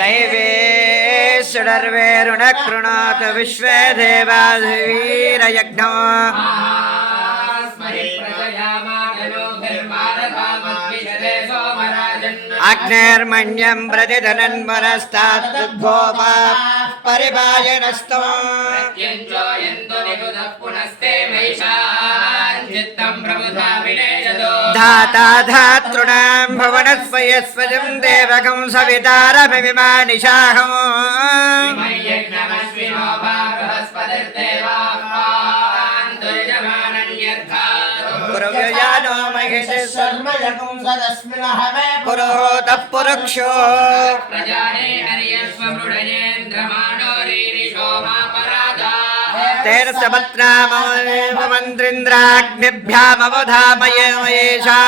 दैवेश्वरर्वेरुणकृणात् विश्वे देवाधिवीरयज्ञो अग्निर्मण्यं प्रतिधनन्वनस्ताद्गोपा परिभाजनस्तो धाता धातॄणां भुवनस्वयस्वजं देवकं सवितारमिमानिशाहम् पुरुषयानो महिषे सर्वजगं सदस्मिनः मे पुरोहतः पुरुक्षो तेन सपत्नामन्द्रिन्द्राग्निभ्यामवधामये मयेषा